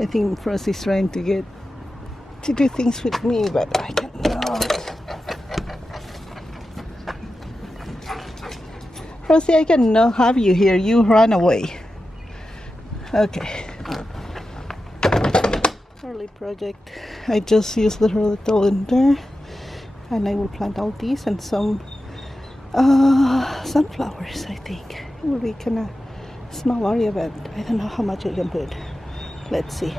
I think Rosie's trying to get to do things with me, but I cannot. Rosie, I cannot have you here. You run away. Okay. Early project. I just used the rotoll in there, and I will plant all these and some sunflowers. I think it will be kind of small area, but I don't know how much I can put. Let's see.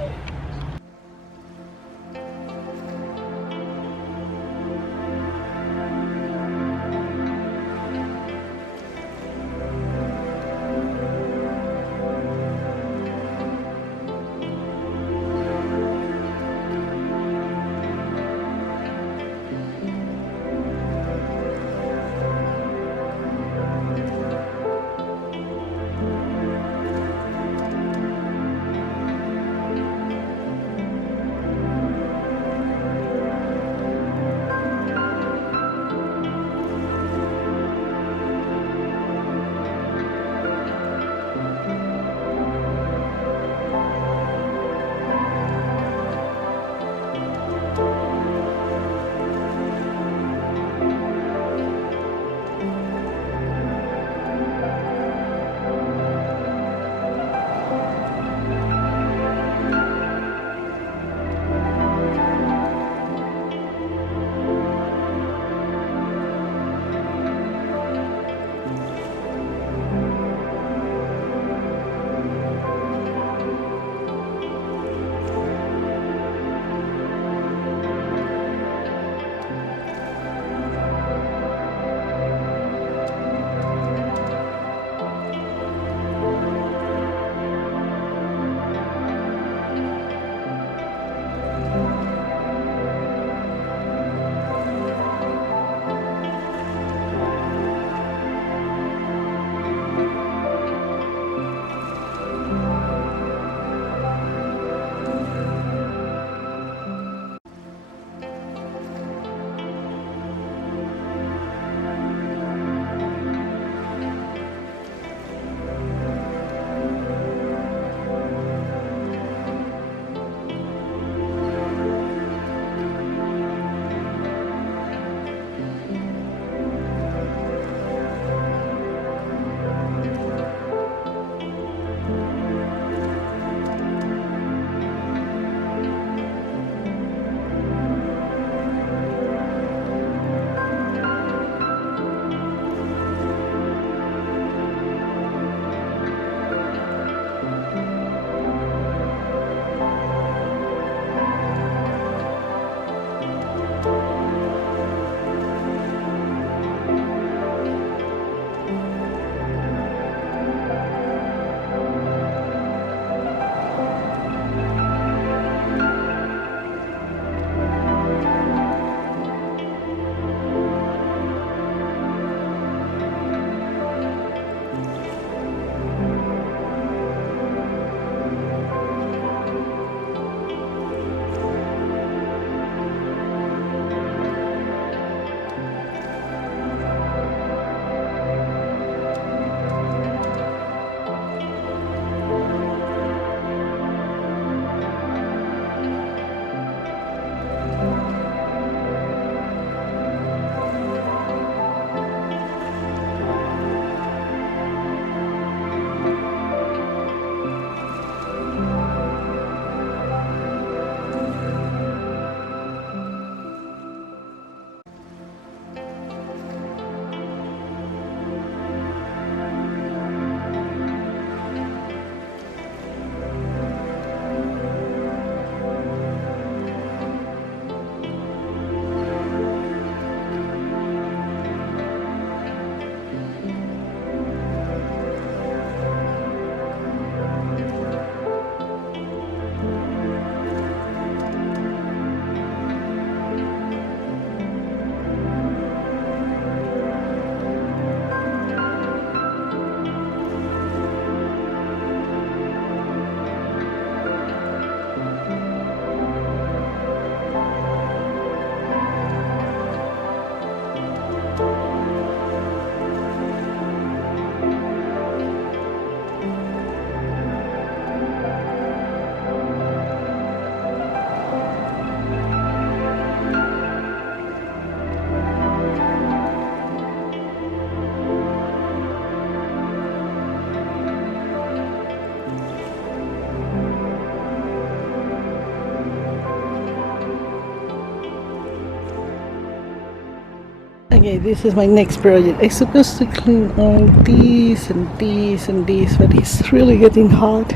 Okay, this is my next project. I'm supposed to clean all these and these and these, but it's really getting hot.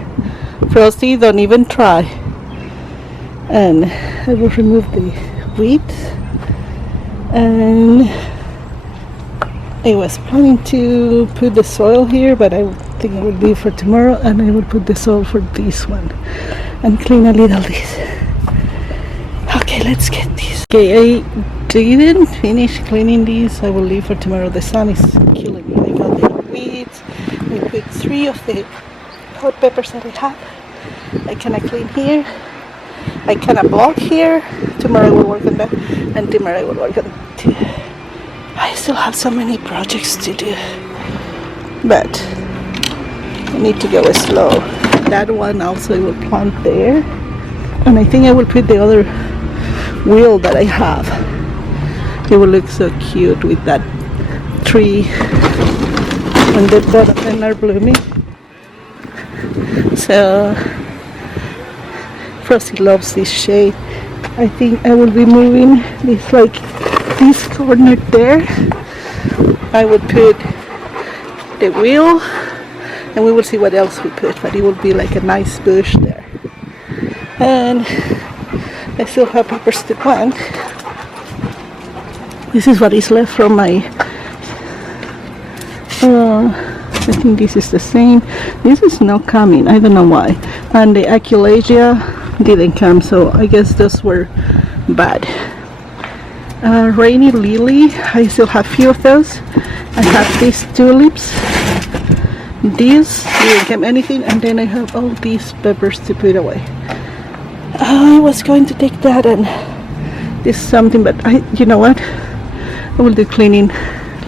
Frosty, don't even try. And I will remove the weeds. And I was planning to put the soil here, but I think it will be for tomorrow, and I will put the soil for this one and clean a little this. Okay, let's get this. Okay, I didn't finish cleaning these. I will leave for tomorrow. The sun is killing me. I got the weeds. I put 3 of the hot peppers that I have. I cannot clean here. I cannot block here. Tomorrow I will work on that, and tomorrow I will work on that too. I still have so many projects to do, but I need to go slow. That one also I will plant there, and I think I will put the other wheel that I have. It will look so cute with that tree and the both of them are blooming. So Frosty loves this shade. I think I will be moving this, like this corner there. I would put the wheel, and we will see what else we put, but it will be like a nice bush there. And I still have peppers to plant. This is what is left from my I think this is the same. This is not coming, I don't know why. And the Achalasia didn't come, so I guess those were bad. Rainy lily, I still have few of those. I have these tulips. These didn't come anything, and then I have all these peppers to put away. I was going to take that and this something, but you know what? I will do cleaning.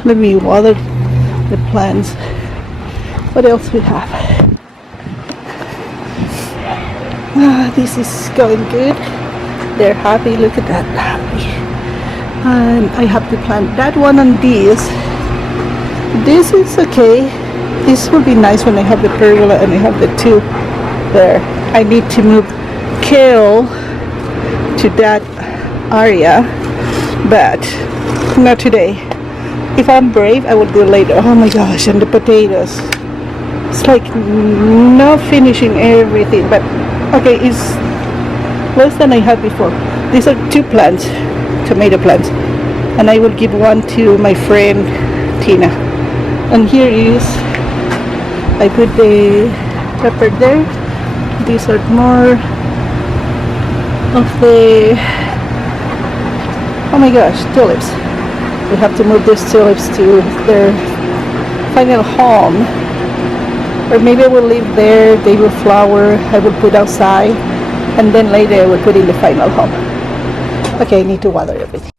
Let me water the plants. What else we have? This is going good. They're happy. Look at that, happy. And I have to plant that one and this. This is okay. This will be nice when I have the pergola and I have the 2 there. I need to move kale to that area, but not today. If I'm brave, I will do it later. Oh my gosh, and the potatoes. It's like not finishing everything, but okay, it's less than I had before. These are 2 plants, tomato plants, and I will give one to my friend Tina. And here is, I put the pepper there. These are more of the, oh my gosh, tulips. We have to move these tulips to their final home, or maybe I will leave there. They will flower. I will put outside, and then later I will put in the final home. Okay, I need to water everything.